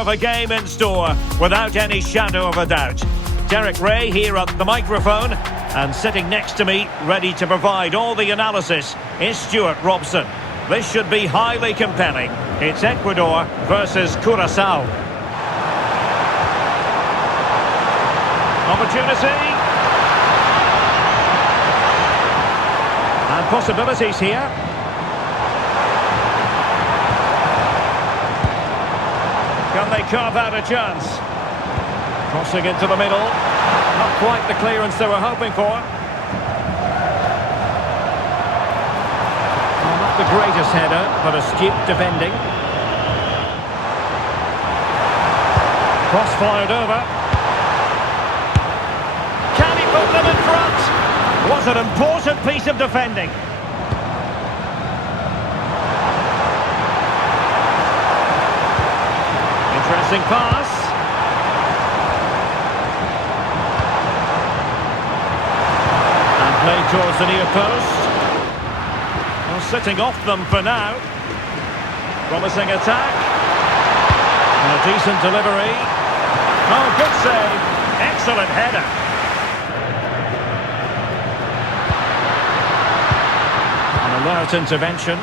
of a game in store, without any shadow of a doubt. Derek Ray here at the microphone, and sitting next to me, ready to provide all the analysis, is Stuart Robson. This should be highly compelling. It's Ecuador versus Curaçao. Opportunity. And possibilities here. Can they carve out a chance? Crossing into the middle. Not quite the clearance they were hoping for. Well, not the greatest header, but astute defending. Cross fired over. Can he put them in front? Was an important piece of defending. Interesting pass. And played towards the near post. Well, sitting off them for now. Promising attack. And a decent delivery. Oh, good save. Excellent header. An alert intervention.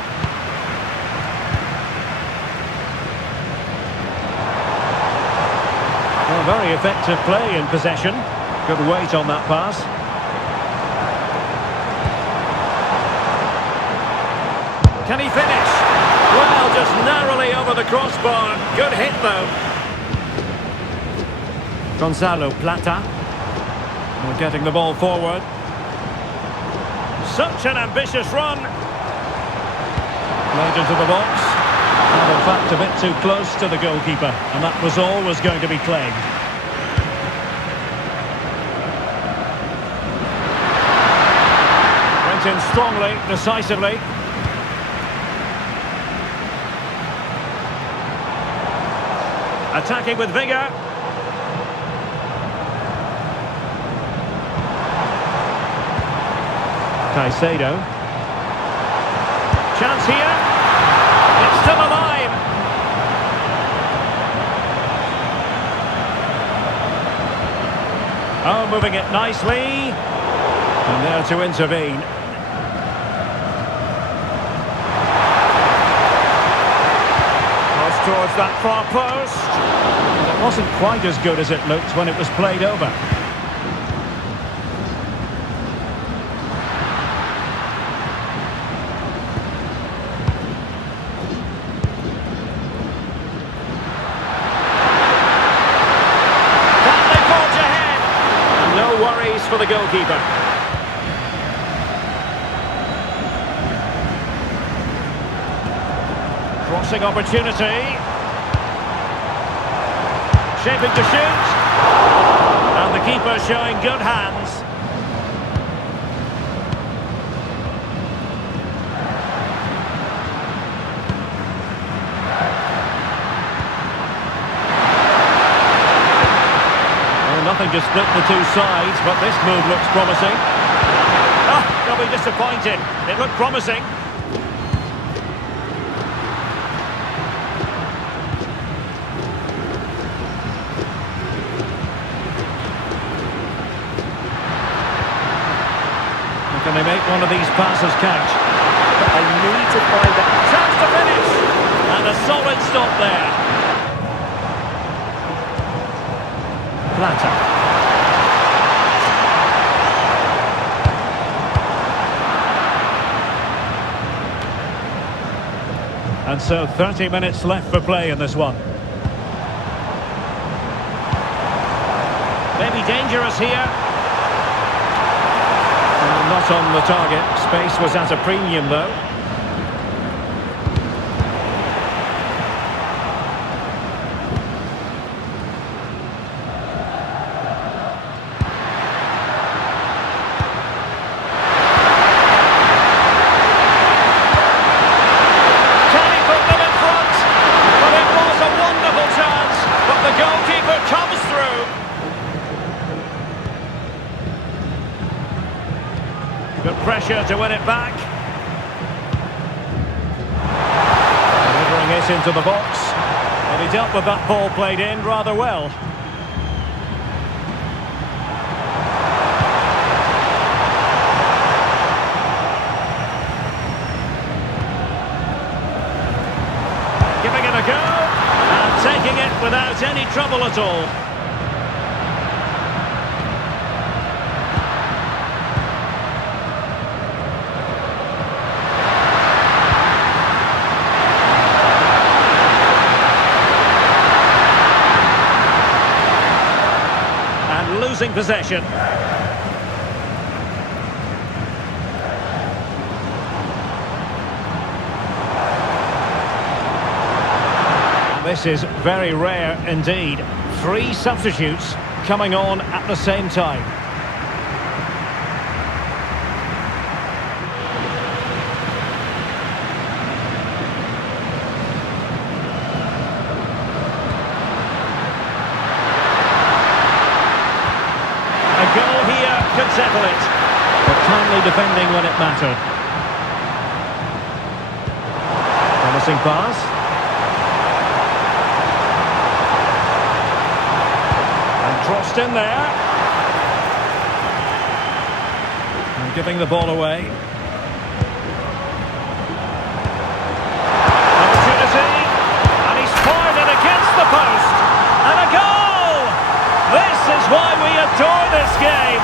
Well, very effective play in possession. Good weight on that pass. Can he finish? Well, just narrowly over the crossbar. Good hit, though. Gonzalo Plata. We're getting the ball forward. Such an ambitious run. Played into the box. And in fact, a bit too close to the goalkeeper. And that was always going to be claimed. Went in strongly, decisively. Attacking with vigour. Caicedo. Chance here. It's still alive. Oh, moving it nicely. And there to intervene. Cross towards that far post. It wasn't quite as good as it looked when it was played over. For the goalkeeper. Crossing opportunity. Shaping to shoot. And the keeper showing good hands. Nothing to split the two sides, but this move looks promising. Ah, they'll be disappointed. It looked promising. Can they make one of these passes count? But they need to find that chance to finish! And a solid stop there. Plata. And so 30 minutes left for play in this one. Maybe dangerous here. Not on the target. Space was at a premium though. Good pressure to win it back. Delivering it into the box. Well, he dealt with that ball played in rather well. Giving it a go, and taking it without any trouble at all. And losing possession. This is very rare indeed. 3 substitutes coming on at the same time. A goal here could settle it. But kindly defending when it mattered. Promising pass. Crossed in there. And giving the ball away. Opportunity. And he's fired it against the post. And a goal! This is why we adore this game.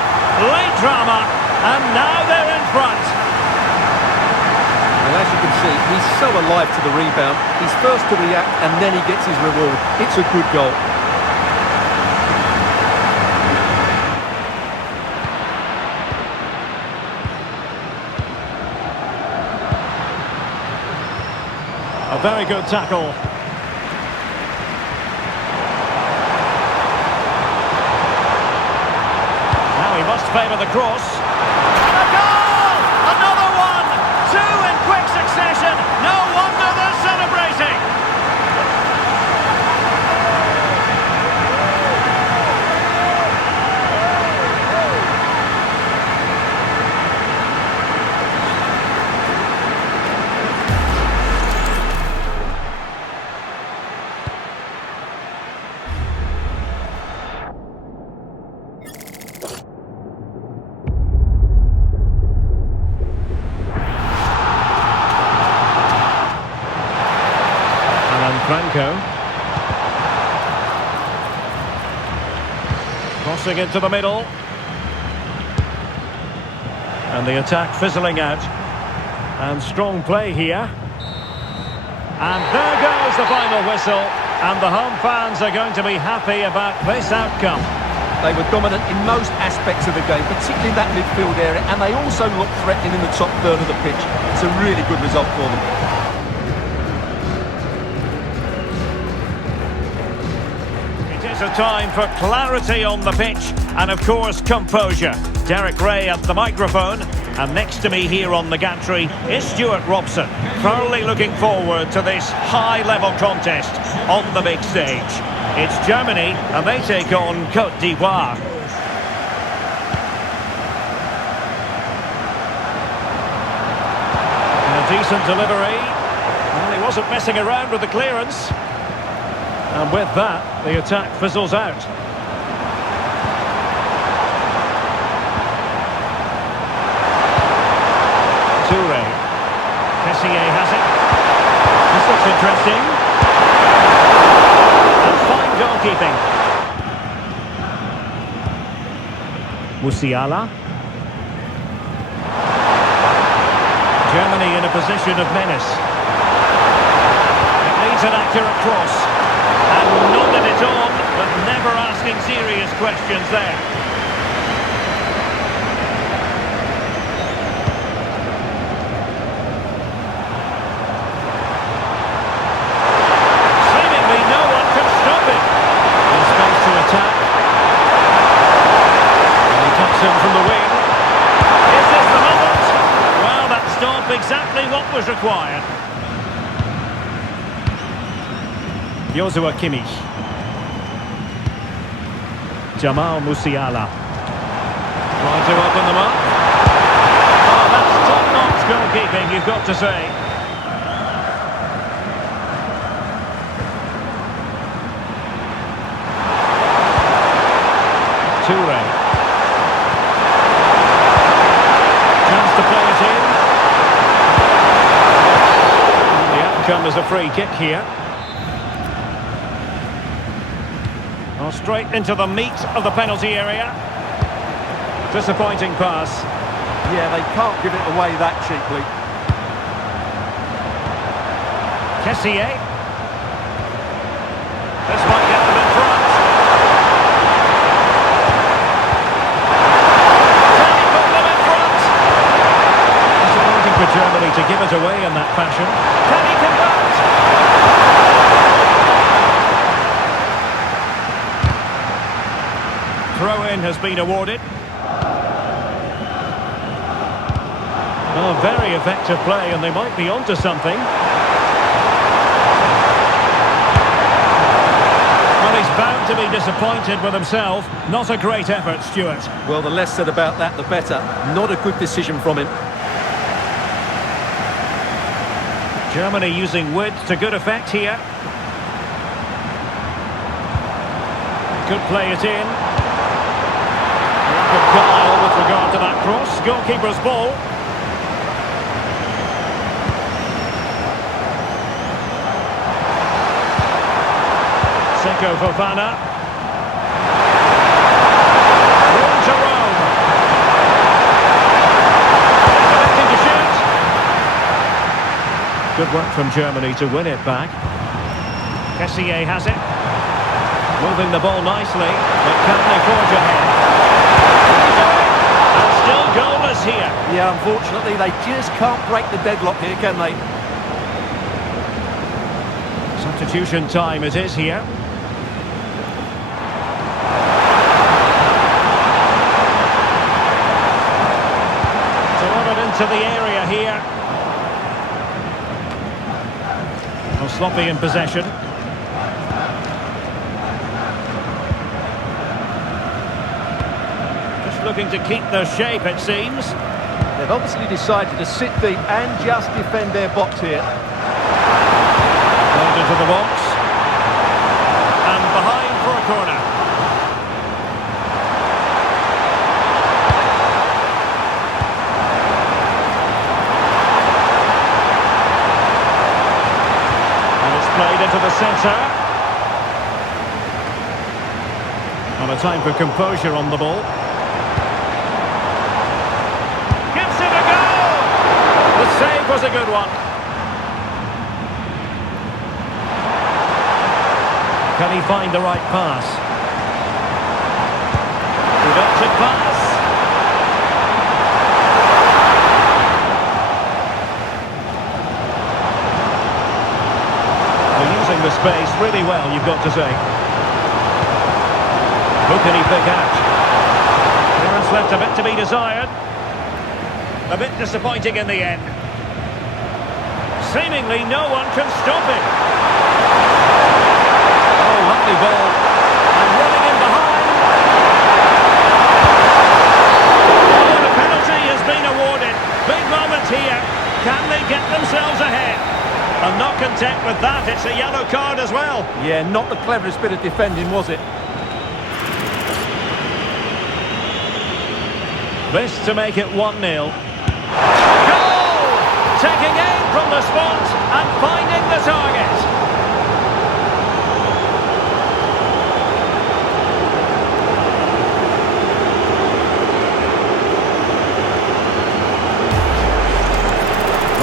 Late drama. And now they're in front. Well, as you can see, he's so alive to the rebound. He's first to react and then he gets his reward. It's a good goal. A very good tackle. Now he must favour the cross. And a goal! Another one! 2 in quick succession. No wonder they're celebrating. Franco. Crossing into the middle. And the attack fizzling out. And strong play here. And there goes the final whistle. And the home fans are going to be happy about this outcome. They were dominant in most aspects of the game, particularly in that midfield area, and they also looked threatening in the top third of the pitch. It's a really good result for them. It's a time for clarity on the pitch and, of course, composure. Derek Ray at the microphone, and next to me here on the gantry is Stuart Robson, thoroughly looking forward to this high-level contest on the big stage. It's Germany, and they take on Côte d'Ivoire. And a decent delivery. Well, he wasn't messing around with the clearance. And with that, the attack fizzles out. Toure. Kessié has it. This looks interesting. And fine goalkeeping. Musiala. Germany in a position of menace. It needs an accurate cross. And nodded it on, but never asking serious questions there. Seemingly no one can stop it. In space to attack. And he cuts in from the wing. Is this the moment? Well, that stopped exactly what was required. Joshua Kimmich. Jamal Musiala. Trying to open them up. Oh, that's top-notch goalkeeping, you've got to say. come as a free kick here. Oh, straight into the meat of the penalty area. Disappointing pass. Yeah, they can't give it away that cheaply. Kessié. This might get them in front. Can he put them in front? Disappointing for Germany to give it away in that fashion. Can he convert? Throw-in has been awarded. Oh, very effective play, and they might be onto something. Well, he's bound to be disappointed with himself. Not a great effort, Stuart. Well, the less said about that, the better. Not a good decision from him. Germany using width to good effect here. Could play it in. Lack of guile with regard to that cross. Goalkeeper's ball. Seko Fofana. Room to roam. Attempting to shoot. Good work from Germany to win it back. Kessié has it. Moving the ball nicely, but can they forge ahead? And still goalless here. Yeah, unfortunately, they just can't break the deadlock here, can they? Substitution time it is here. To the area here. Well, sloppy in possession. Just looking to keep their shape, it seems. They've obviously decided to sit deep and just defend their box here. Rolled into the box. And behind for a corner. Played into the centre. And a time for composure on the ball. Gives it a go! The save was a good one. Can he find the right pass? Productive pass. The space really well, you've got to say. Who can he pick out? Clearance left a bit to be desired. A bit disappointing in the end. Seemingly no one can stop him. Oh, lovely ball. And running in behind. Oh, the penalty has been awarded. Big moment here. Can they get themselves ahead? And not content with that, it's a yellow card as well. Yeah, not the cleverest bit of defending, was it? This to make it 1-0. Goal! Taking aim from the spot and finding the target.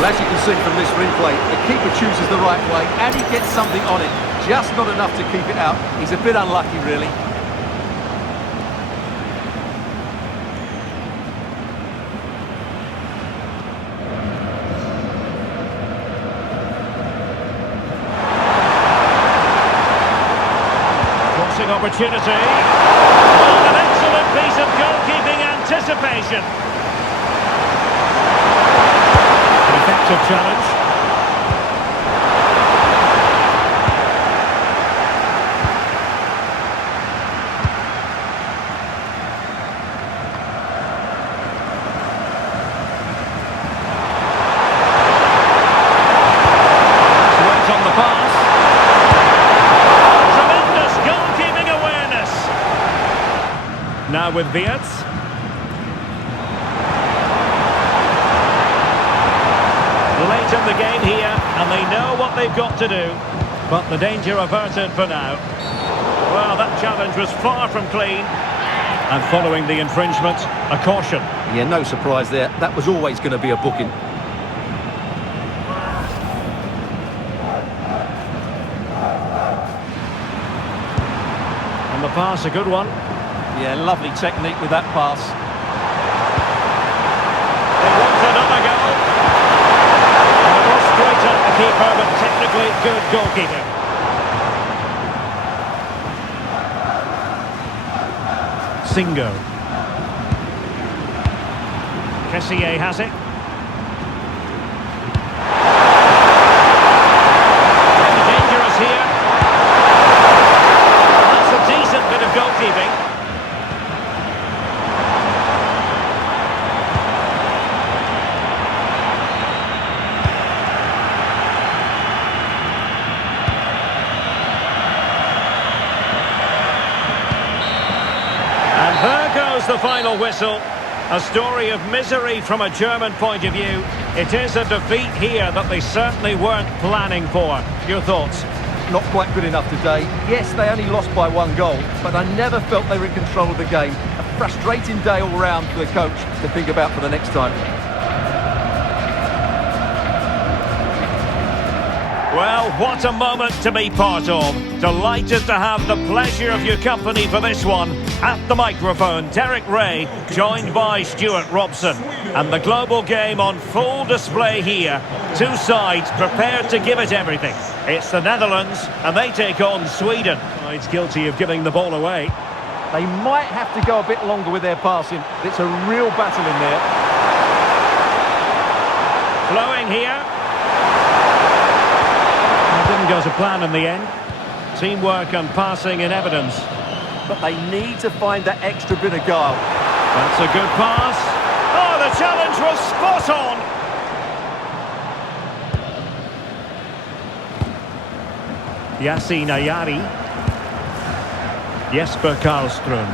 Well, as you can see from this replay, the keeper chooses the right way and he gets something on it. Just not enough to keep it out. He's a bit unlucky, really. Crossing opportunity. Oh, an excellent piece of goalkeeping anticipation. Effective challenge. Wait on the pass. Tremendous goalkeeping awareness. Now with Wirtz. Late in the game here, and and they know what they've got to do. But the danger averted for now. Well, that challenge was far from clean. And following the infringement, a caution. Yeah, no surprise there. That was always going to be a booking. And the pass, a good one. Yeah, lovely technique with that pass. They want another goal. And it was straight at the keeper, but technically good goalkeeping. Singo. Kessié has it. Very dangerous here. That's a decent bit of goalkeeping. And there goes the final whistle. A story of misery from a German point of view. It is a defeat here that they certainly weren't planning for. Your thoughts? Not quite good enough today. Yes, they only lost by 1 goal, but I never felt they were in control of the game. A frustrating day all round for the coach to think about for the next time. Well, what a moment to be part of. Delighted to have the pleasure of your company for this one. At the microphone, Derek Ray, joined by Stuart Robson. And the global game on full display here. Two sides prepared to give it everything. It's the Netherlands, and they take on Sweden. It's guilty of giving the ball away. They might have to go a bit longer with their passing. It's a real battle in there. Flowing here. Didn't go to plan in the end. Teamwork and passing in evidence. But they need to find that extra bit of guile. That's a good pass. Oh, the challenge was spot on. Yassine Ayari. Jesper Karlström.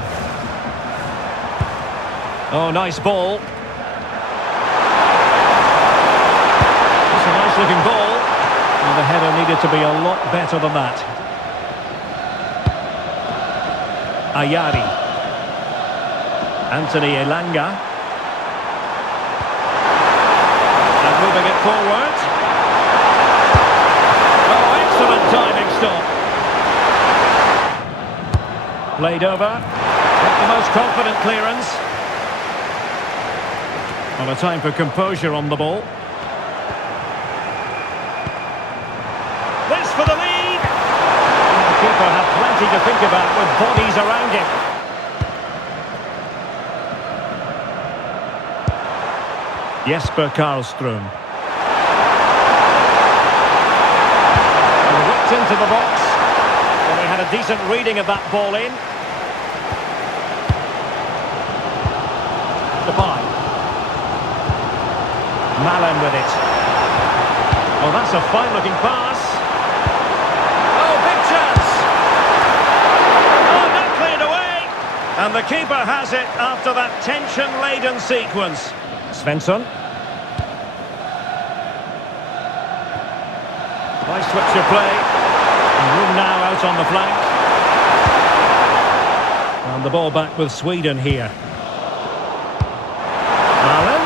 Oh, nice ball. It's a nice looking ball. And the header needed to be a lot better than that. Ayari. Anthony Elanga. And moving it forward. Oh, excellent timing stop. Played over. Not the most confident clearance. Well, a time for composure on the ball. This for the lead. The keeper had plenty to think about with bodies around him. Jesper Karlström. And whipped into the box. Well, they had a decent reading of that ball in. Depay. Malen with it. Oh, that's a fine-looking pass. Oh, big chance. Oh, not cleared away. And the keeper has it after that tension-laden sequence. Svensson. Nice switch of play. And room now out on the flank. And the ball back with Sweden here. Malen.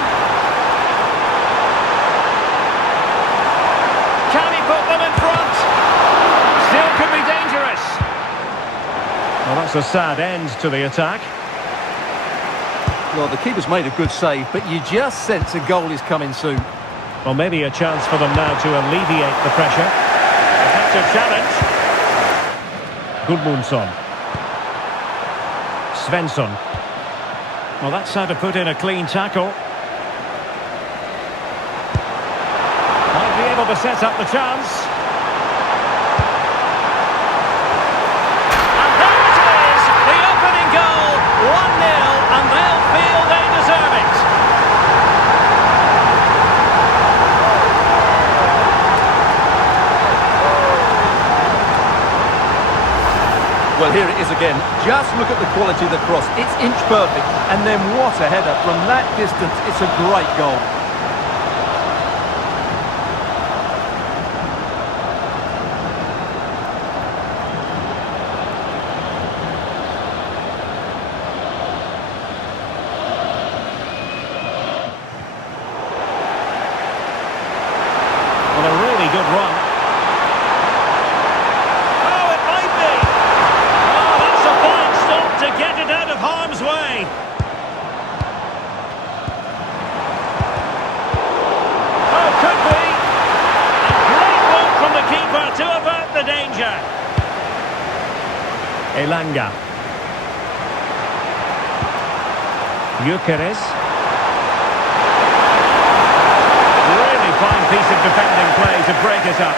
Can he put them in front? Still could be dangerous. Well, that's a sad end to the attack. Well, the keeper's made a good save, but you just sense a goal is coming soon. Well, maybe a chance for them now to alleviate the pressure. Effective challenge. Gudmundsson. Svensson. Well, that's how to put in a clean tackle. Might be able to set up the chance. And there it is! The opening goal! 1-0, and they'll feel they deserve it. Well, here it is again. Just look at the quality of the cross. It's inch perfect. And then what a header. From that distance, it's a great goal. danger. Elanga. Gyökeres. Really fine piece of defending play to break it up.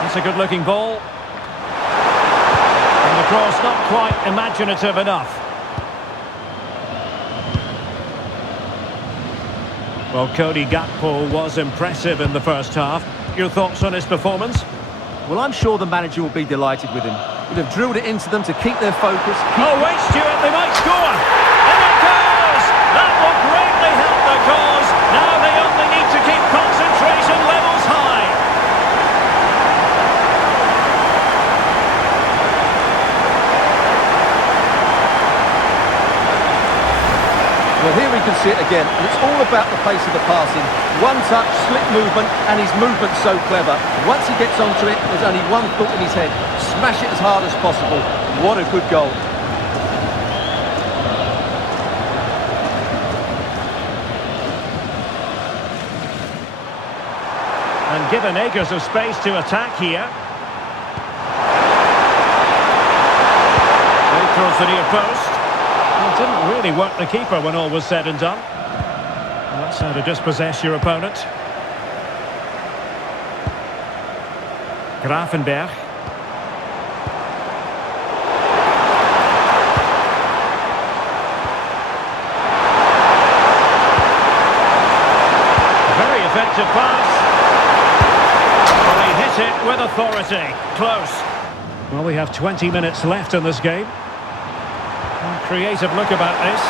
That's a good-looking ball. And the cross not quite imaginative enough. Well, Cody Gakpo was impressive in the first half. Your thoughts on his performance? Well, I'm sure the manager will be delighted with him. He'd have drilled it into them to keep their focus. Oh, wait, Stuart, they might score. And it goes! That will greatly help the cause. Now they only need to keep concentration levels high. Well, here we can see it again, and it's all about the pace of the passing. One touch, slick movement, and his movement's so clever. Once he gets onto it, there's only one thought in his head. Smash it as hard as possible. What a good goal. And given acres of space to attack here. They cross the near post. It didn't really work the keeper when all was said and done. And that's how to dispossess your opponent. Grafenberg. Very effective pass. Well, he hit it with authority. Close. Well, we have 20 minutes left in this game. Creative look about this.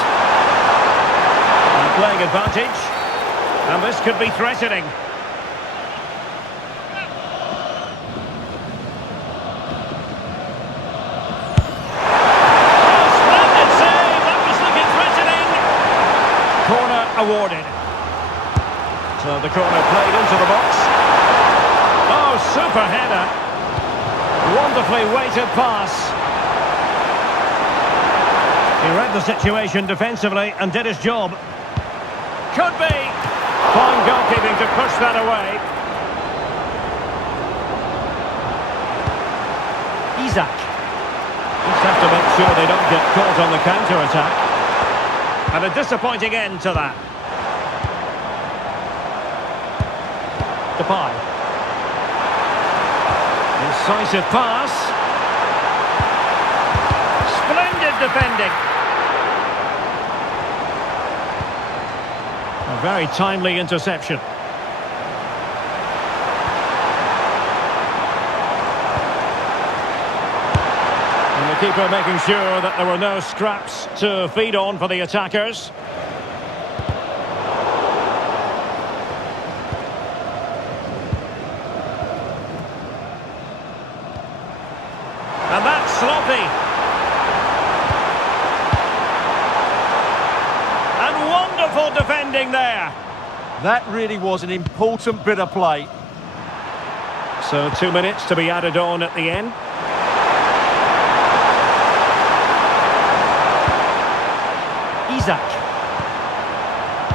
And playing advantage. And this could be threatening. Oh, splendid save! That was looking threatening. Corner awarded. So the corner played into the box. Oh, super header. Wonderfully weighted pass. He read the situation defensively and did his job. Could be. Fine goalkeeping to push that away. Isak. Just have to make sure they don't get caught on the counter-attack. And a disappointing end to that. Depay. Incisive pass. Splendid defending. A very timely interception. And the keeper making sure that there were no scraps to feed on for the attackers. And that's sloppy. And wonderful defending there. That really was an important bit of play. So 2 minutes to be added on at the end. Isak.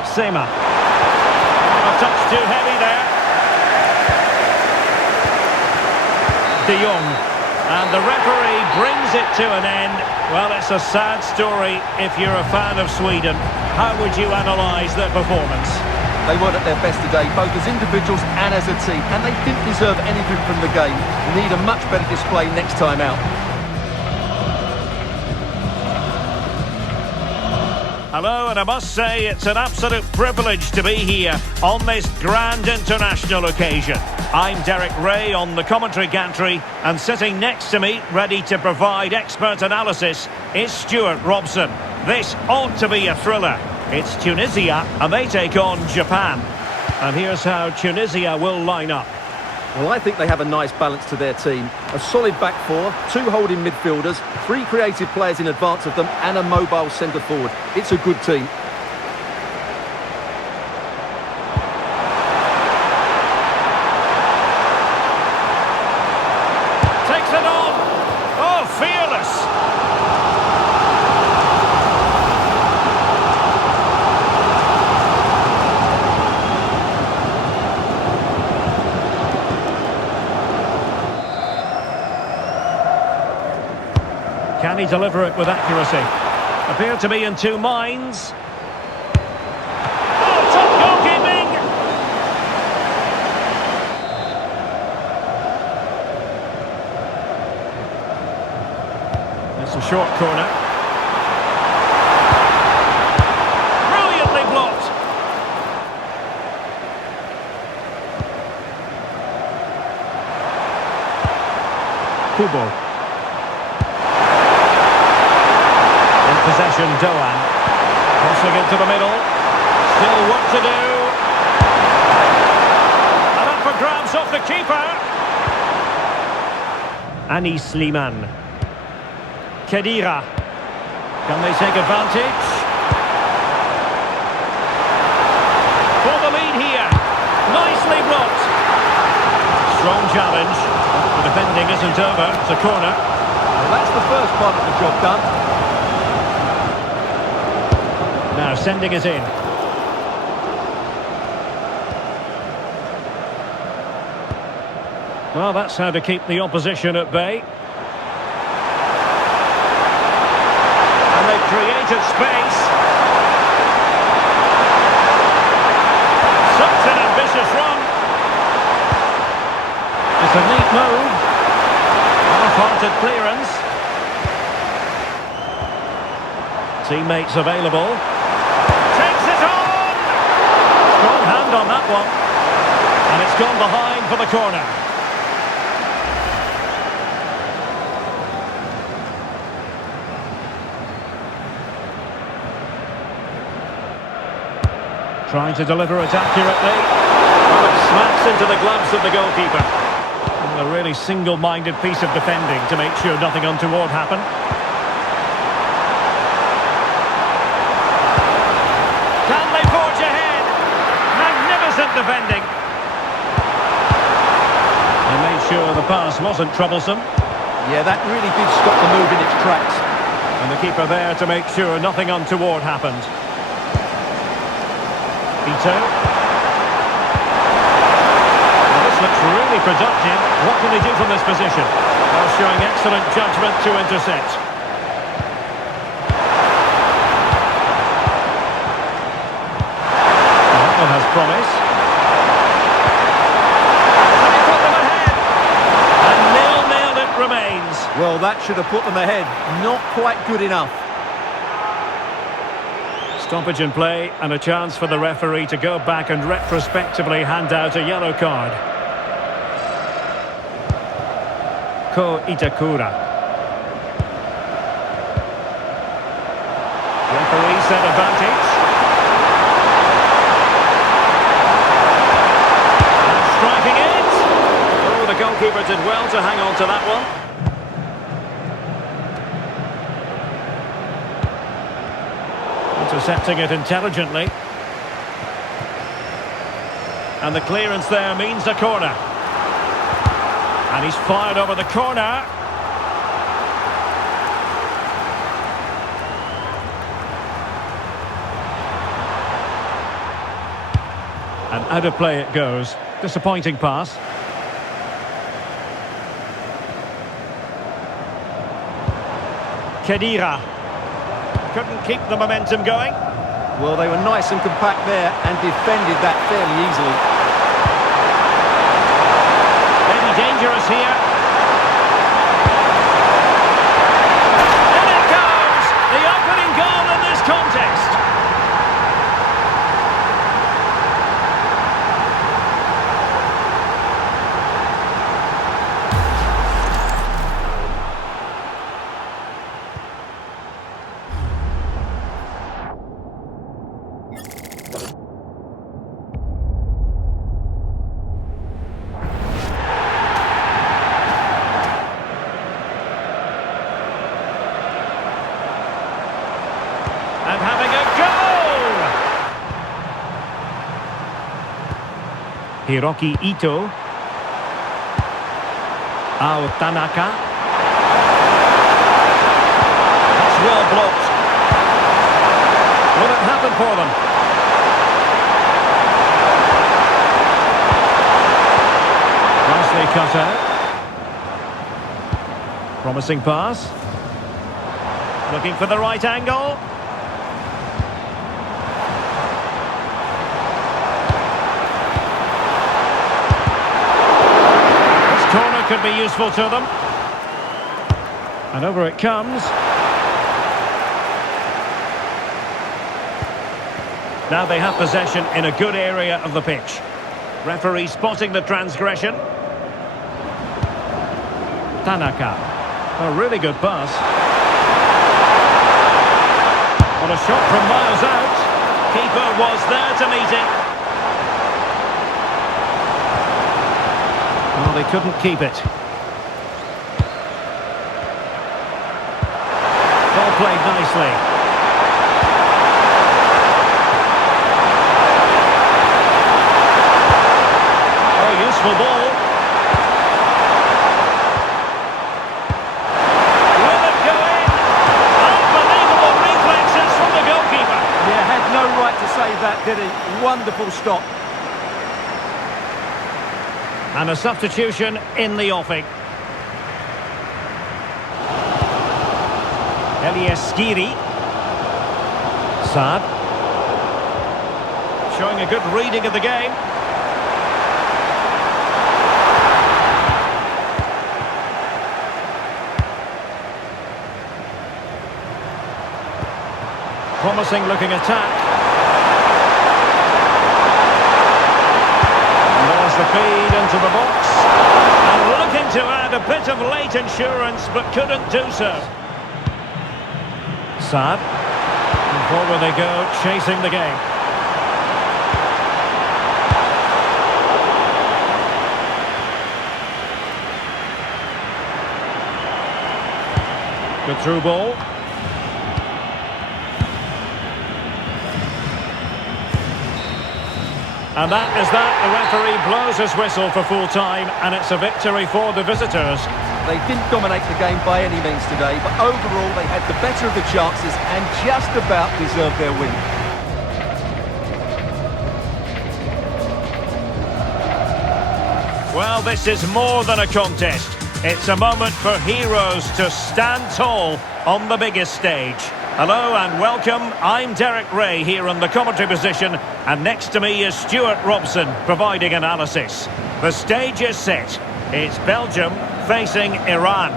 Sema. A touch too heavy there. De Jong. And the referee brings it to an end. Well, it's a sad story if you're a fan of Sweden. How would you analyse their performance? They weren't at their best today, both as individuals and as a team, and they didn't deserve anything from the game. Need a much better display next time out. Hello, and I must say it's an absolute privilege to be here on this grand international occasion. I'm Derek Ray on the commentary gantry, and sitting next to me, ready to provide expert analysis, is Stuart Robson. This ought to be a thriller. It's Tunisia, and they take on Japan. And here's how Tunisia will line up. Well, I think they have a nice balance to their team. A solid back four, 2 holding midfielders, 3 creative players in advance of them, and a mobile centre forward. It's a good team. Takes it on. Oh, fearless. Can he deliver it with accuracy? Appear to be in two minds. Oh, top goalkeeping! It's a short corner. Brilliantly blocked. Cabo. Possession, Doan. Crossing into the middle. Still work to do. And up for grabs off the keeper. Anis Slimane. Khedira. Can they take advantage? For the lead here. Nicely blocked. Strong challenge. The defending isn't over. It's a corner. Well, that's the first part of the job done. Now sending it in. Well, that's how to keep the opposition at bay. And they've created space. Such an ambitious run. It's a neat move. Half-hearted clearance. Teammates available. Strong hand on that one. And it's gone behind for the corner. Trying to deliver it accurately. Well, it smacks into the gloves of the goalkeeper. And a really single-minded piece of defending to make sure nothing untoward happened. Can they forge ahead? Magnificent defending. They made sure the pass wasn't troublesome. Yeah, that really did stop the move in its tracks. And the keeper there to make sure nothing untoward happened. Ito. Well, this looks really productive. What can they do from this position? Well, showing excellent judgment to intercept. Has promise. Can he put them ahead? And nil-nil it remains. Well, that should have put them ahead. Not quite good enough. Stoppage in play and a chance for the referee to go back and retrospectively hand out a yellow card. Ko Itakura. Referee set advantage. Striking it! Oh, the goalkeeper did well to hang on to that one. Intercepting it intelligently. And the clearance there means a corner. And he's fired over the corner. And out of play it goes. Disappointing pass. Khedira. Couldn't keep the momentum going. Well, they were nice and compact there and defended that fairly easily. Maybe dangerous here. And it goes! The opening goal in this contest. And having a goal! Hiroki Ito. Ao Tanaka. That's well blocked. Will it happen for them? Nicely cut out. Promising pass. Looking for the right angle. This corner could be useful to them. And over it comes. Now they have possession in a good area of the pitch. Referee spotting the transgression. Tanaka. A really good pass. What a shot from miles out. Keeper was there to meet it. Well, they couldn't keep it. Ball played nicely. Oh, useful ball. Will it go in? Unbelievable reflexes from the goalkeeper. Yeah, had no right to save that, did he? Wonderful stop. And a substitution in the offing. Elieskiri. Saad. Showing a good reading of the game. Promising looking attack. And there's the feed into the box. And looking to add a bit of late insurance, but couldn't do so. Saad. And forward they go, chasing the game. Good through ball. And that is that. The referee blows his whistle for full time, and it's a victory for the visitors. They didn't dominate the game by any means today, but overall they had the better of the chances and just about deserved their win. Well, this is more than a contest. It's a moment for heroes to stand tall on the biggest stage. Hello and welcome. I'm Derek Ray here in the commentary position, and next to me is Stuart Robson providing analysis. The stage is set. It's Belgium facing Iran.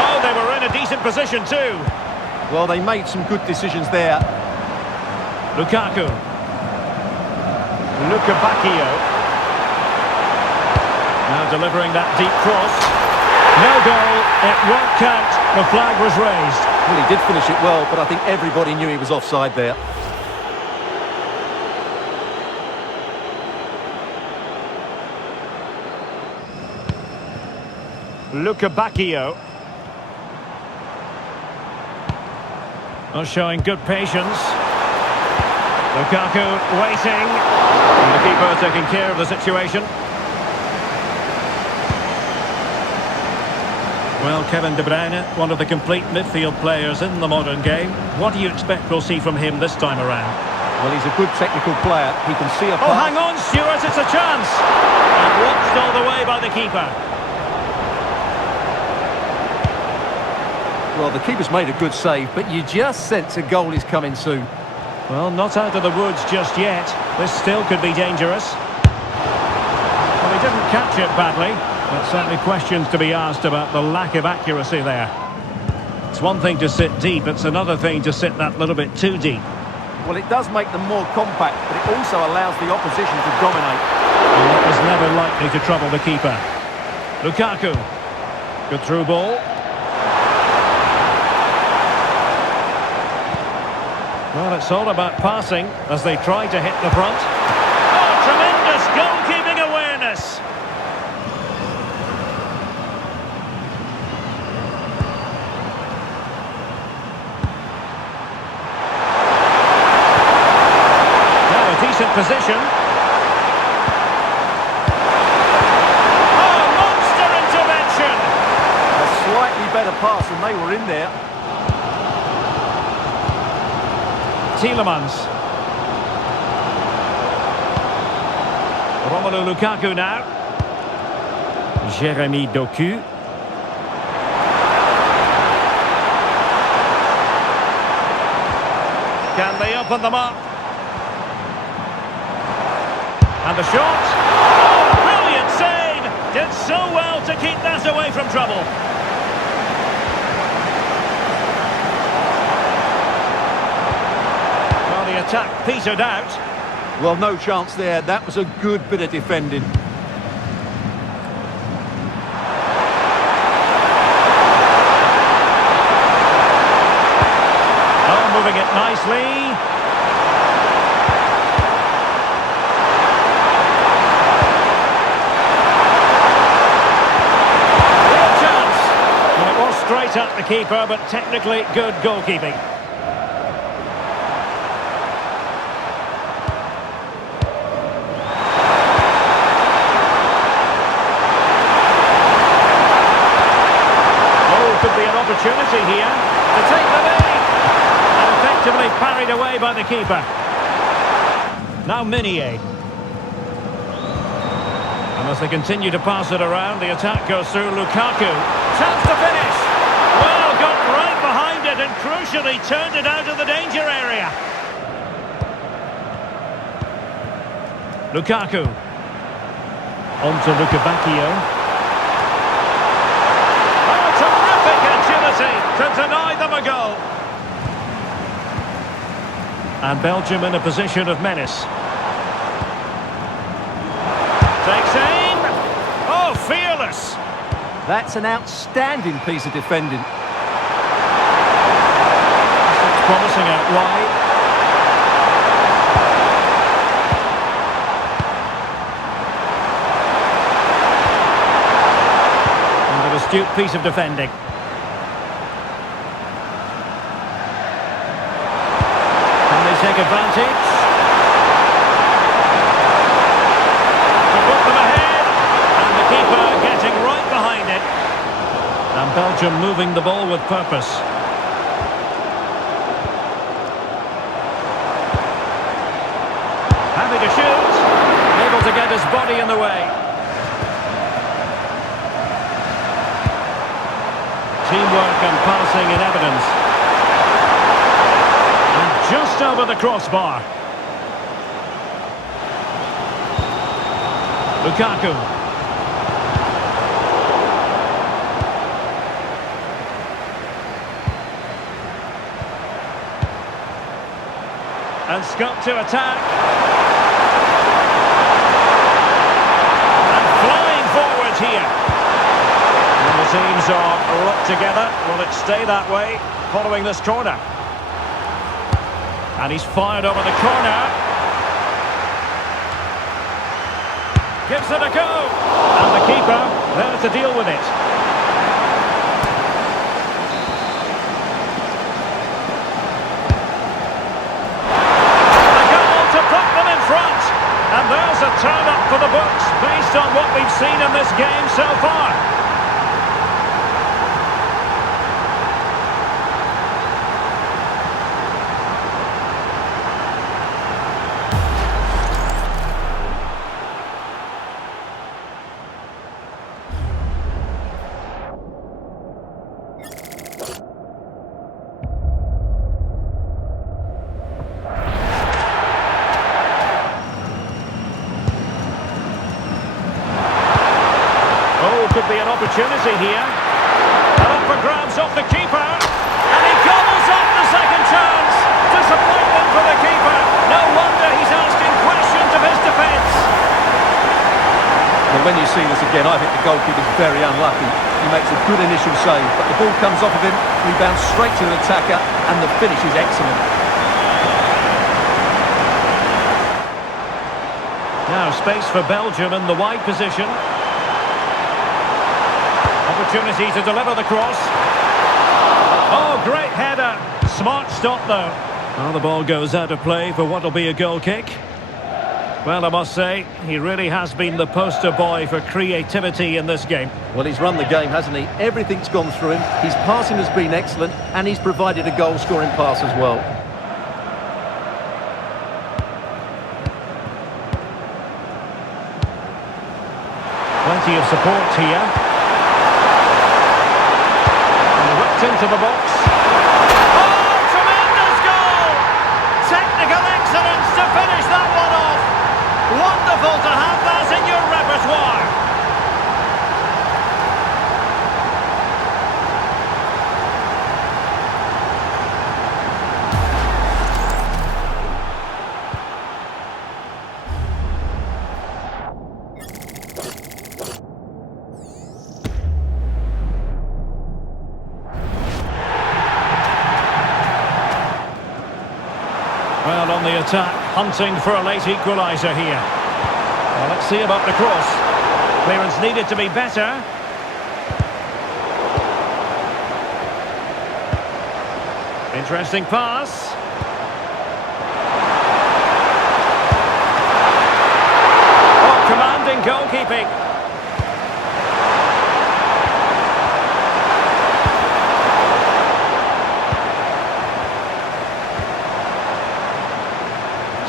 Oh, they were in a decent position too. Well, they made some good decisions there. Lukaku. Lukabakio. Now delivering that deep cross. No goal, it won't count. The flag was raised. Well, he did finish it well, but I think everybody knew he was offside there. Lukabakio. Well, showing good patience. Lukaku waiting. And the keeper taking care of the situation. Well, Kevin De Bruyne, one of the complete midfield players in the modern game. What do you expect we'll see from him this time around? Well, he's a good technical player. He can see a pass. Oh, hang on, Stuart, it's a chance. And watched all the way by the keeper. Well, the keeper's made a good save, but you just sense a goal is coming soon. Well, not out of the woods just yet. This still could be dangerous. Well, he didn't catch it badly, but certainly questions to be asked about the lack of accuracy there. It's one thing to sit deep, it's another thing to sit that little bit too deep. Well, it does make them more compact, but it also allows the opposition to dominate. And that was never likely to trouble the keeper. Lukaku. Good through ball. Well, it's all about passing as they try to hit the front. Oh, tremendous goalkeeping awareness! Now a decent position. Oh, monster intervention! A slightly better pass and they were in there. Tielemans. Romelu Lukaku now. Jeremy Doku. Can they open them up? And the shot. Oh, brilliant save! Did so well to keep that away from trouble. Well, the attack petered out. Well, no chance there. That was a good bit of defending. Oh, moving it nicely. Straight at the keeper, but technically good goalkeeping. Oh, could be an opportunity here to take the lead. And effectively parried away by the keeper. Now Minier. And as they continue to pass it around, the attack goes through Lukaku. Chance to finish. Well, got right behind it and crucially turned it out of the danger area. Lukaku. On to Lukabakio. Oh, terrific agility to deny them a goal. And Belgium in a position of menace. Takes aim. Oh, fearless. That's an outstanding piece of defending. It's promising out wide. And an astute piece of defending. Can they take advantage? To put them ahead. And the keeper getting right behind it. And Belgium moving the ball with purpose. Happy to shoot. Able to get his body in the way. Teamwork and passing in evidence. And just over the crossbar. Lukaku. And scope to attack. And flying forward here. And the teams are locked together. Will it stay that way following this corner? And he's fired over the corner. Gives it a go. And the keeper there to deal with it. And there's a turn-up for the books based on what we've seen in this game so far. Could be an opportunity here. And up for grabs off the keeper. And he gobbles up the second chance. Disappointment for the keeper. No wonder he's asking questions of his defence. Well, when you see this again, I think the goalkeeper's very unlucky. He makes a good initial save, but the ball comes off of him, rebounds straight to the attacker, and the finish is excellent. Now space for Belgium in the wide position. Opportunity to deliver the cross. Oh, great header. Smart stop, though. Well, the ball goes out of play for what will be a goal kick. Well, I must say, he really has been the poster boy for creativity in this game. Well, he's run the game, hasn't he? Everything's gone through him. His passing has been excellent, and he's provided a goal-scoring pass as well. Plenty of support here. And whipped into the box. Oh, tremendous goal! Technical excellence to finish that one off. Wonderful to have that in your repertoire. Well, on the attack, hunting for a late equaliser here. Well, let's see about the cross. Clearance needed to be better. Interesting pass. Oh, commanding goalkeeping.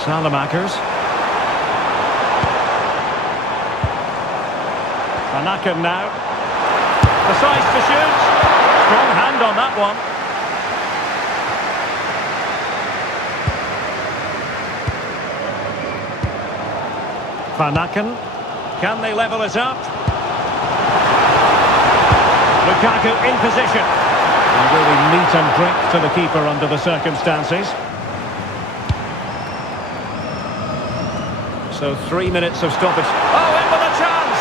Salamakers. Anakim now. Decides to shoot. Strong hand on that one. Van Aken. Can they level it up? Lukaku in position. And really meat and drink to the keeper under the circumstances. So 3 minutes of stoppage. Oh, in with a chance!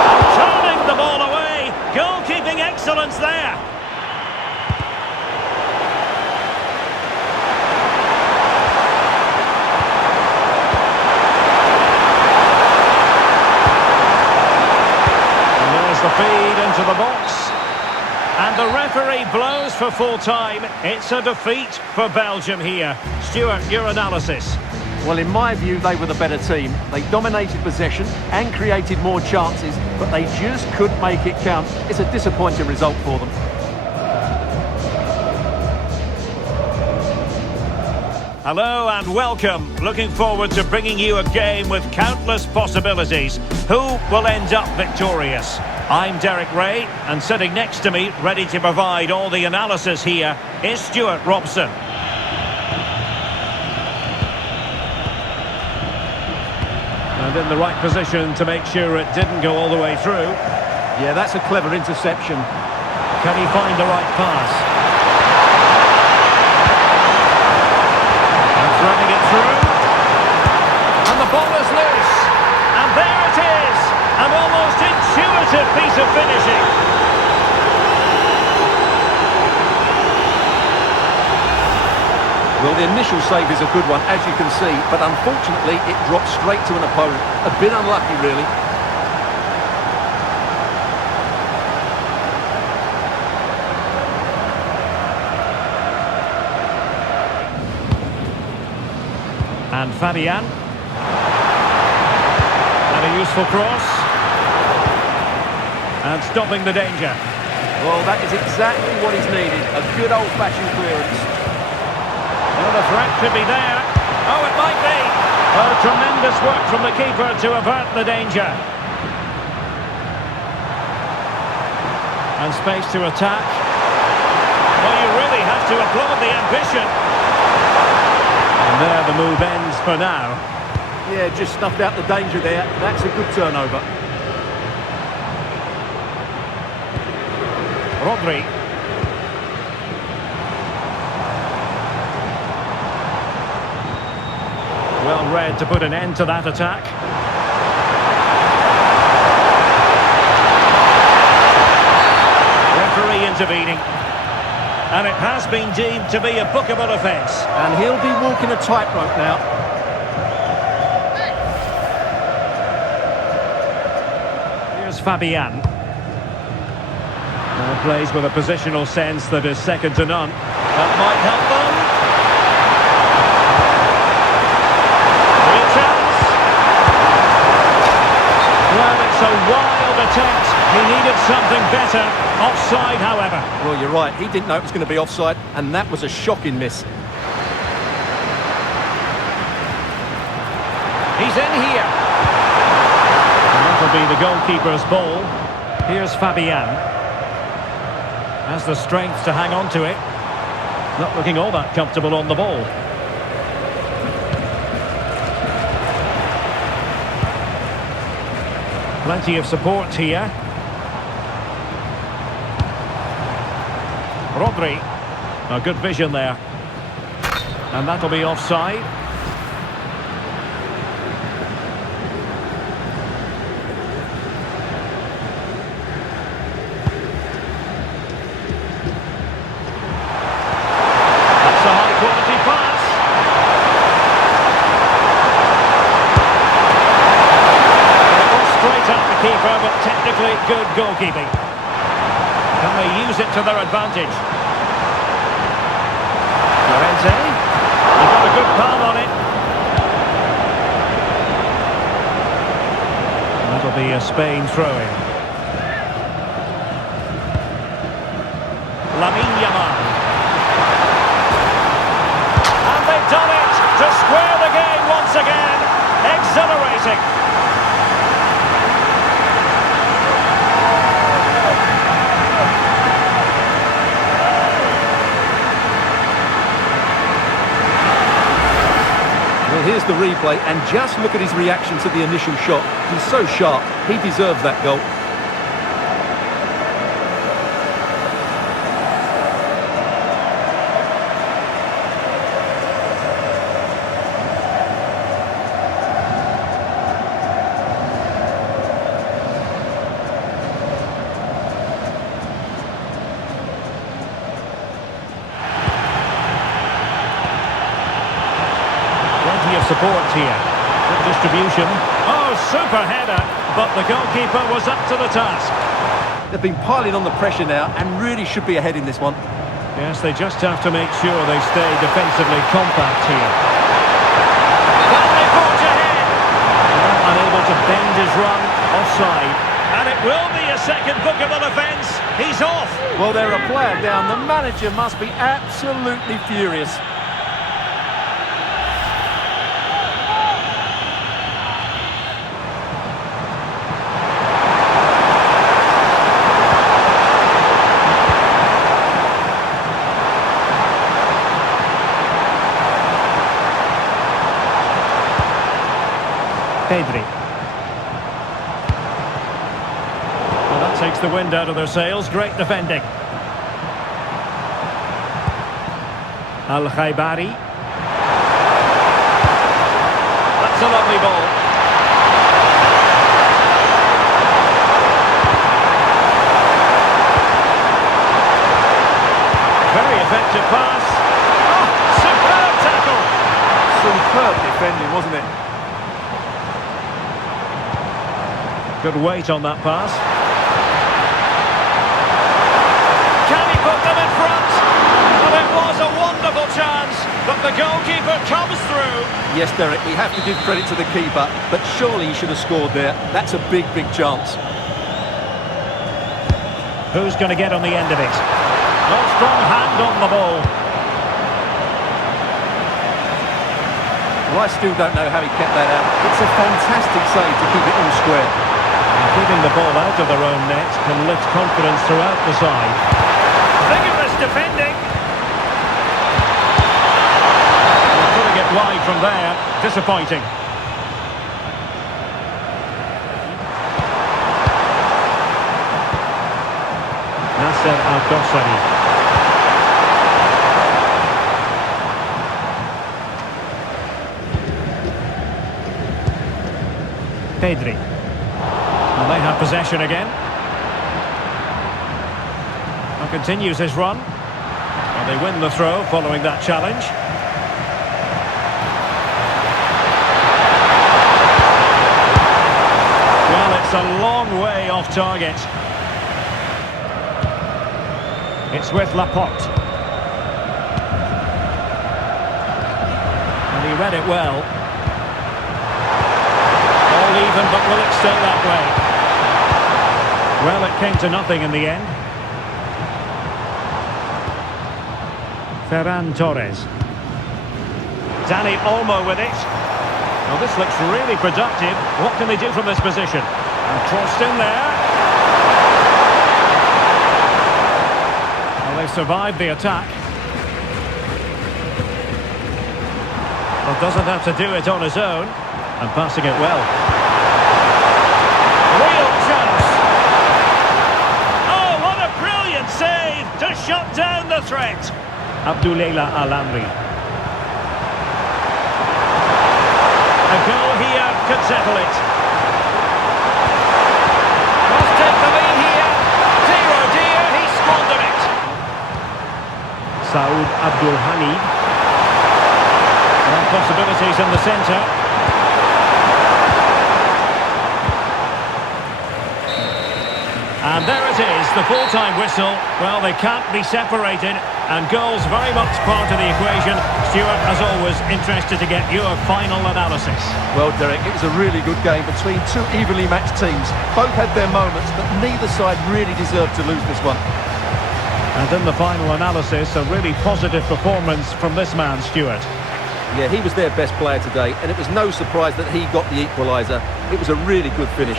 And turning the ball away. Goalkeeping excellence there. And there's the feed into the box. And the referee blows for full time. It's a defeat for Belgium here. Stuart, your analysis. Well, in my view, they were the better team. They dominated possession and created more chances, but they just couldn't make it count. It's a disappointing result for them. Hello and welcome. Looking forward to bringing you a game with countless possibilities. Who will end up victorious? I'm Derek Ray, and sitting next to me, ready to provide all the analysis here, is Stuart Robson. And in the right position to make sure it didn't go all the way through. Yeah, that's a clever interception. Can he find the right pass? And threading it through. And the ball is loose. And there it is. An almost intuitive piece of finishing. Well, the initial save is a good one, as you can see, but unfortunately it dropped straight to an opponent. A bit unlucky, really. And Fabian. And a useful cross. And stopping the danger. Well, that is exactly what is needed. A good old-fashioned clearance. Well, the threat could be there. Oh, it might be. Oh, tremendous work from the keeper to avert the danger. And space to attack. Well, you really have to applaud the ambition. And there the move ends for now. Yeah, just snuffed out the danger there. That's a good turnover. Rodri. Well read to put an end to that attack. Referee intervening. And it has been deemed to be a bookable offence. And he'll be walking a tightrope now. Here's Fabian. Now plays with a positional sense that is second to none. That might help them. Well, it's a wild attempt. He needed something better. Offside, however. Well, you're right. He didn't know it was going to be offside, and that was a shocking miss. He's in here. And that'll be the goalkeeper's ball. Here's Fabian. Has the strength to hang on to it. Not looking all that comfortable on the ball. Plenty of support here. Rodri. A good vision there. And that'll be offside. That's a high-quality pass. It was straight at the keeper, but technically good goalkeeping. Can they use it to their advantage? Llorente. He got a good palm on it. That'll be a Spain throw-in. Lamine Yamal. And they've done it to square the game once again. Exhilarating. Here's the replay, and just look at his reaction to the initial shot. He's so sharp, he deserves that goal. Support here. Good distribution. Oh, super header, but the goalkeeper was up to the task. They've been piling on the pressure now and really should be ahead in this one. Yes, they just have to make sure they stay defensively compact here. Can they forge ahead? Unable to bend his run, offside. And it will be a second bookable offence. He's off. Well, they're a player down. The manager must be absolutely furious. Pedri. Well, that takes the wind out of their sails. Great defending. Al-Khaibari. That's a lovely ball. Very effective pass. Oh, superb tackle. Superb defending, wasn't it? Good weight on that pass. Can he put them in front? Well, it was a wonderful chance, but the goalkeeper comes through. Yes, Derek, we have to give credit to the keeper, but surely he should have scored there. That's a big, big chance. Who's going to get on the end of it? No strong hand on the ball. Well, I still don't know how he kept that out. It's a fantastic save to keep it all square. Keeping the ball out of their own net can lift confidence throughout the side. Vigorous defending. Putting it wide from there. Disappointing. Nasser Al-Dossari. Pedri. And they have possession again. And continues his run. And they win the throw following that challenge. Well, it's a long way off target. It's with Laporte. And he read it well. All even, but will it stay that way? Well, it came to nothing in the end. Ferran Torres. Dani Olmo with it. Well, this looks really productive. What can they do from this position? And crossed in there. Well, they've survived the attack. Well, doesn't have to do it on his own. And passing it well. Real chance. Oh, what a brilliant save to shut down the threat. Abdoulela Alamri. A goal here could settle it. Must take the lead here. Dear oh dear, he squandered it. Saoud Abdul Hamid. Well, possibilities in the centre. And there it is, the full-time whistle. Well, they can't be separated, and goals very much part of the equation. Stuart, as always, interested to get your final analysis. Well, Derek, it was a really good game between two evenly matched teams. Both had their moments, but neither side really deserved to lose this one. And in the final analysis, a really positive performance from this man, Stuart. Yeah, he was their best player today, and it was no surprise that he got the equaliser. It was a really good finish.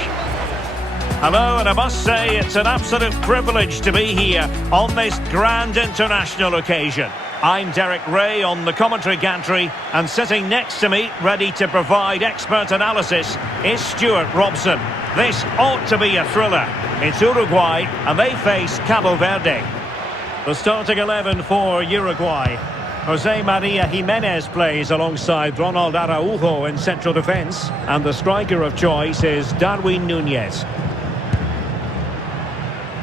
Hello, and I must say it's an absolute privilege to be here on this grand international occasion. I'm Derek Ray on the commentary gantry, and sitting next to me, ready to provide expert analysis, is Stuart Robson. This ought to be a thriller. It's Uruguay, and they face Cabo Verde. The starting 11 for Uruguay. Jose Maria Jimenez plays alongside Ronald Araujo in central defence, and the striker of choice is Darwin Núñez.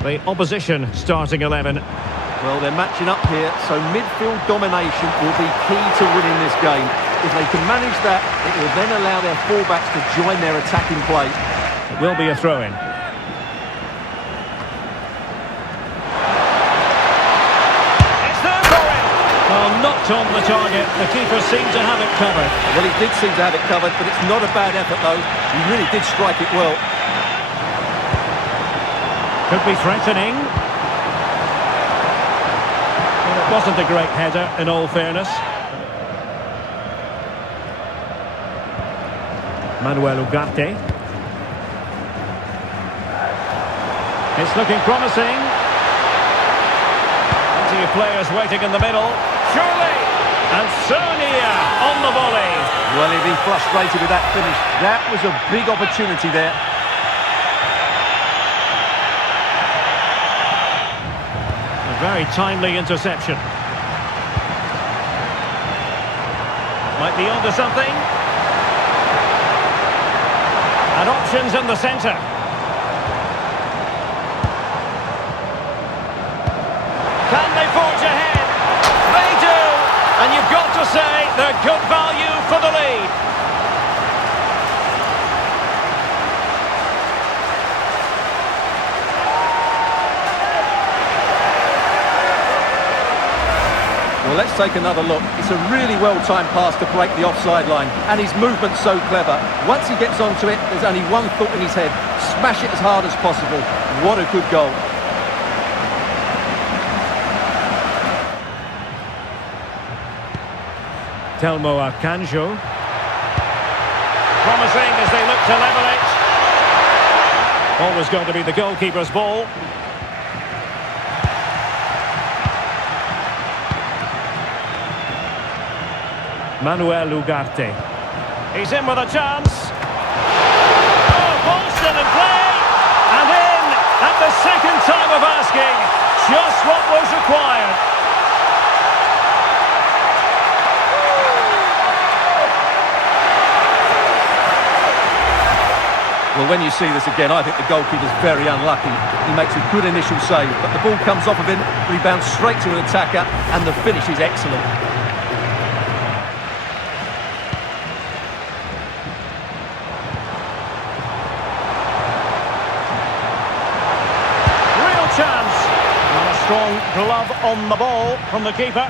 The opposition starting 11. Well, they're matching up here, so midfield domination will be key to winning this game. If they can manage that, it will then allow their fullbacks to join their attacking play. It will be a throw-in. It's there for him! Well, not on the target. The keeper seemed to have it covered. Well, he did seem to have it covered, but it's not a bad effort, though. He really did strike it well. Could be threatening. Well, it wasn't a great header, in all fairness. Manuel Ugarte. It's looking promising. Plenty of players waiting in the middle. Surely! And Sonia on the volley. Well, he'd be frustrated with that finish. That was a big opportunity there. Very timely interception. Might be onto something. And options in the centre. Can they forge ahead? They do! And you've got to say they're good value for the lead. Well, let's take another look. It's a really well-timed pass to break the offside line, and his movement's so clever. Once he gets onto it, there's only one thought in his head: smash it as hard as possible. What a good goal. Telmo Akanjo. Promising as they look to level it. Always going to be the goalkeeper's ball. Manuel Ugarte. He's in with a chance. Oh, Boston in play. And in at the second time of asking. Just what was required. Well, when you see this again, I think the goalkeeper's very unlucky. He makes a good initial save, but the ball comes off of him, rebounds straight to an attacker, and the finish is excellent. Chance. And a strong glove on the ball from the keeper.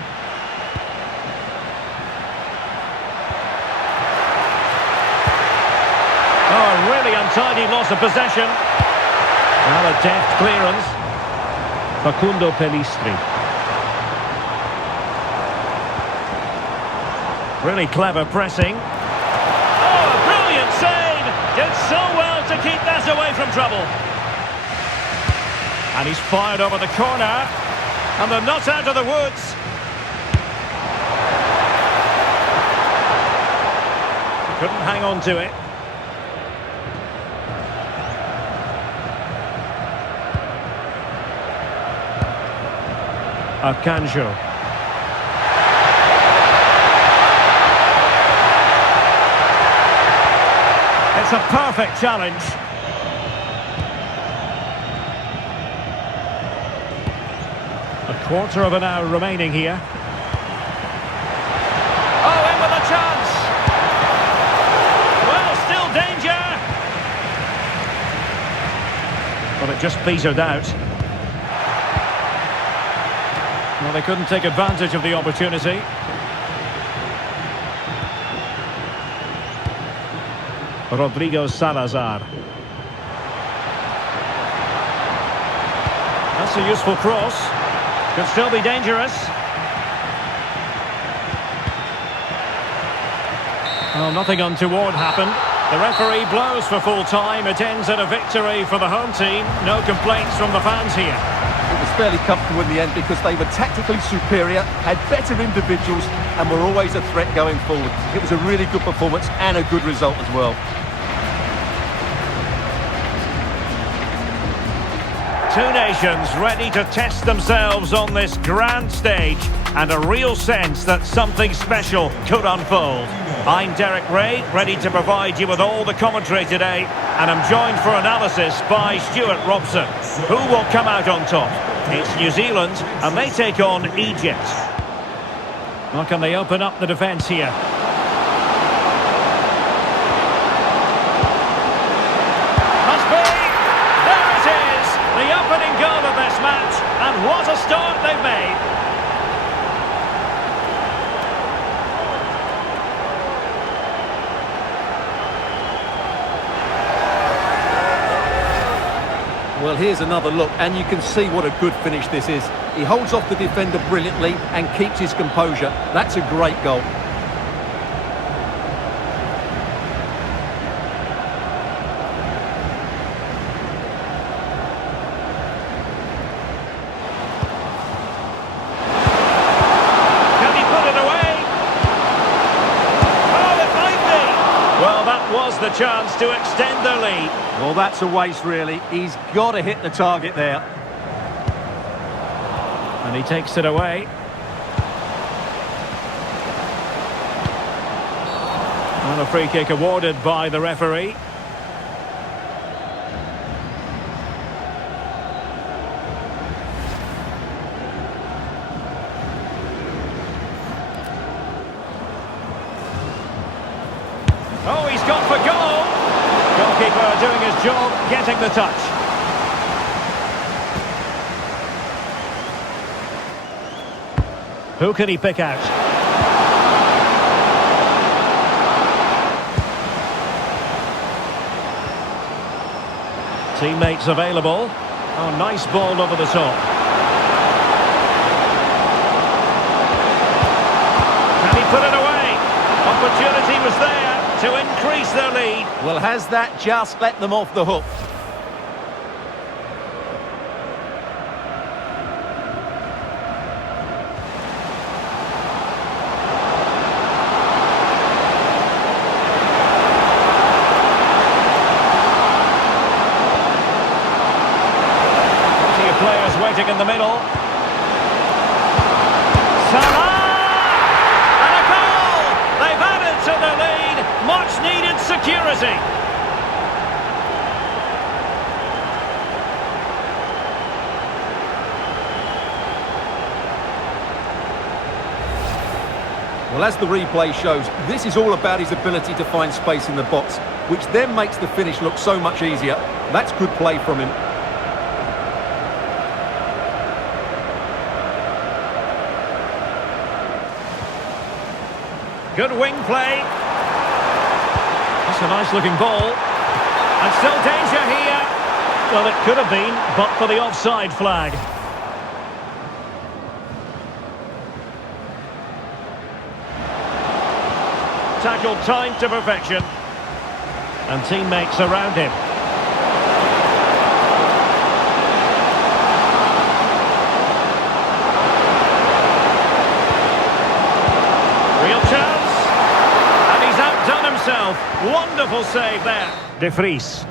Oh, a really untidy loss of possession. Now a deft clearance. Facundo Pelistri. Really clever pressing. Oh, a brilliant save. Did so well to keep that away from from trouble. And he's fired over the corner. And they're not out of the woods. Couldn't hang on to it. Arcanjo. It's a perfect challenge. A quarter of an hour remaining here. Oh, in with a chance. Well, still danger. But it just petered out. Well, they couldn't take advantage of the opportunity. Rodrigo Salazar. That's a useful cross. Could still be dangerous. Well, nothing untoward happened. The referee blows for full time. It ends in a victory for the home team. No complaints from the fans here. It was fairly comfortable in the end because they were tactically superior, had better individuals and were always a threat going forward. It was a really good performance and a good result as well. Two nations ready to test themselves on this grand stage, and a real sense that something special could unfold. I'm Derek Ray, ready to provide you with all the commentary today, and I'm joined for analysis by Stuart Robson. Who will come out on top? It's New Zealand, and they take on Egypt. Well, can they open up the defence here? The opening goal of this match, and what a start they've made. Well, here's another look, and you can see what a good finish this is. He holds off the defender brilliantly and keeps his composure. That's a great goal. Was the chance to extend the lead. Well, that's a waste, really. He's got to hit the target there. And he takes it away. And a free kick awarded by the referee. Oh, he's gone for goal. Goalkeeper doing his job, getting the touch. Who can he pick out? Teammates available. Oh, nice ball over the top. Can he put it away? Opportunity was there to increase their lead. Well, has that just let them off the hook? Plenty of players waiting in the middle. Salah! And a goal! They've added to their lead. Much needed security. Well, as the replay shows, this is all about his ability to find space in the box, which then makes the finish look so much easier. That's good play from him. Good wing play. That's a nice looking ball. And still danger here. Well, it could have been, but for the offside flag. Tackled timed to perfection. And teammates around him. Wonderful save there. De Vries.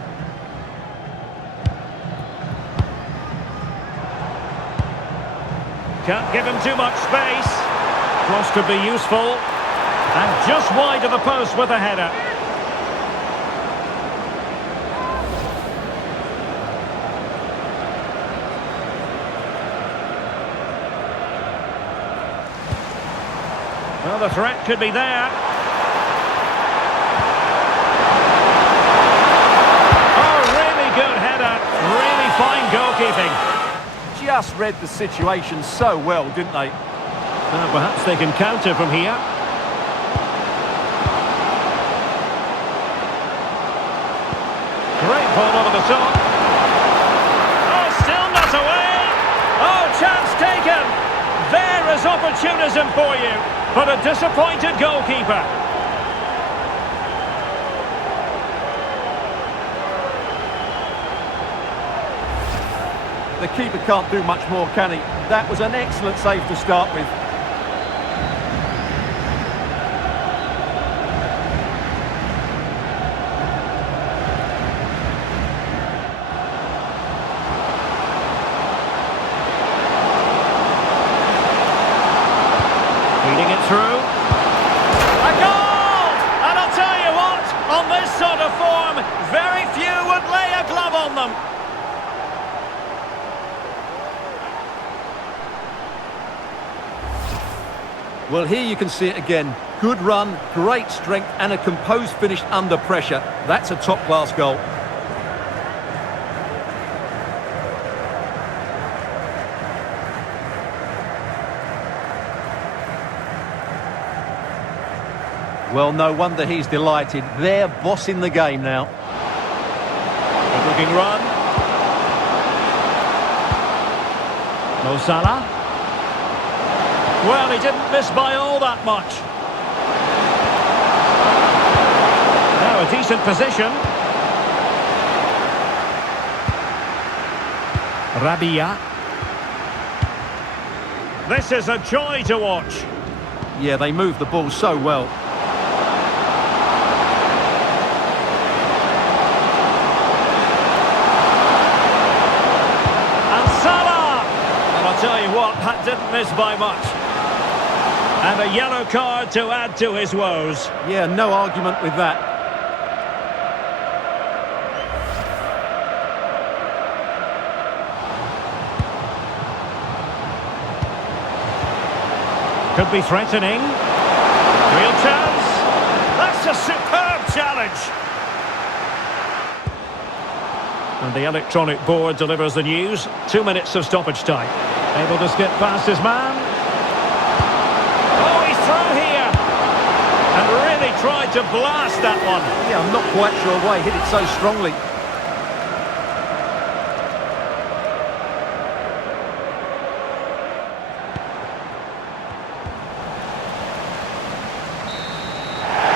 Can't give him too much space. Cross could be useful. And just wide of the post with a header. Well, the threat could be there. Oh, really good header. Really fine goalkeeping. Just read the situation so well, didn't they? Perhaps they can counter from here. Great ball over the top. Oh, still not away. Oh, chance taken. There is opportunism for you, but a disappointed goalkeeper. The keeper can't do much more, can he? That was an excellent save to start with. Feeding it through. A goal! And I'll tell you what, on this sort of form, very few would lay a glove on them. Well, here you can see it again. Good run, great strength, and a composed finish under pressure. That's a top-class goal. Well, no wonder he's delighted. They're bossing the game now. Good-looking run. Mo Salah. Well, he didn't miss by all that much. Now a decent position. Rabia. This is a joy to watch. Yeah, they move the ball so well. And Salah! And I'll tell you what, that didn't miss by much. And a yellow card to add to his woes. Yeah, no argument with that. Could be threatening. Real chance. That's a superb challenge. And the electronic board delivers the news. 2 minutes of stoppage time. Able to skip past his man. Oh, he's through here. And really tried to blast that one. Yeah, I'm not quite sure why he hit it so strongly.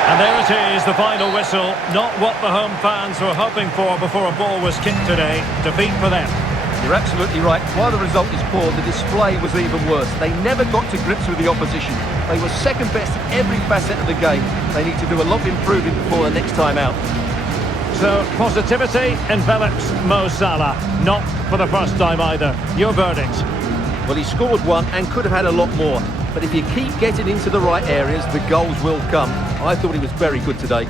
And there it is, the final whistle. Not what the home fans were hoping for before a ball was kicked today. Defeat for them. You're absolutely right. While the result is poor, the display was even worse. They never got to grips with the opposition. They were second best in every facet of the game. They need to do a lot of improving before the next time out. So, positivity envelops Mo Salah. Not for the first time either. Your verdict? Well, he scored one and could have had a lot more. But if you keep getting into the right areas, the goals will come. I thought he was very good today.